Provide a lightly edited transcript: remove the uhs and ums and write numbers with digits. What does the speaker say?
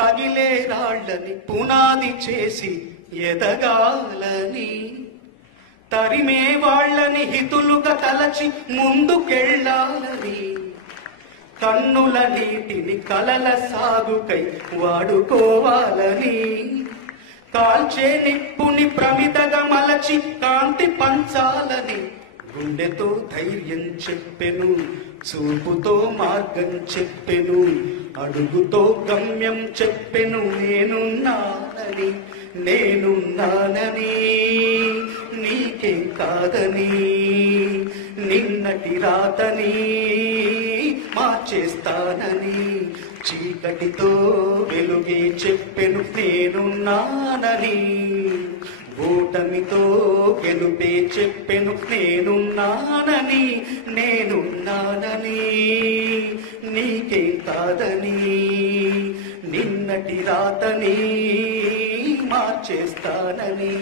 తగిలే రాళ్ళని పునాది చేసి ఎదగాలని, తరిమే వాళ్ళని హితులుగా తలచి ముందుకెళ్ళాలని, కన్నుల నీటిని కలల సాగుకై వాడుకోవాలని, కాల్చే నిప్పుని ప్రమిదగా మలచి కాంతి పంచాలని, గుండెతో ధైర్యం చెప్పెను, చూపుతో మార్గం చెప్పెను, అడుగుతో గమ్యం చెప్పెను. నేనున్నానని, నేనున్నానని, నీకేం కాదని, నిన్నటి రాతని మార్చేస్తానని, చీకటితో వెలుగే చెప్పెను. నేనున్నానని, ఓటమితో గెలుపే చెప్పెను. నేనున్నానని, నేనున్నానని, నీకేం కాదని, నిన్నటి రాతని మార్చేస్తానని.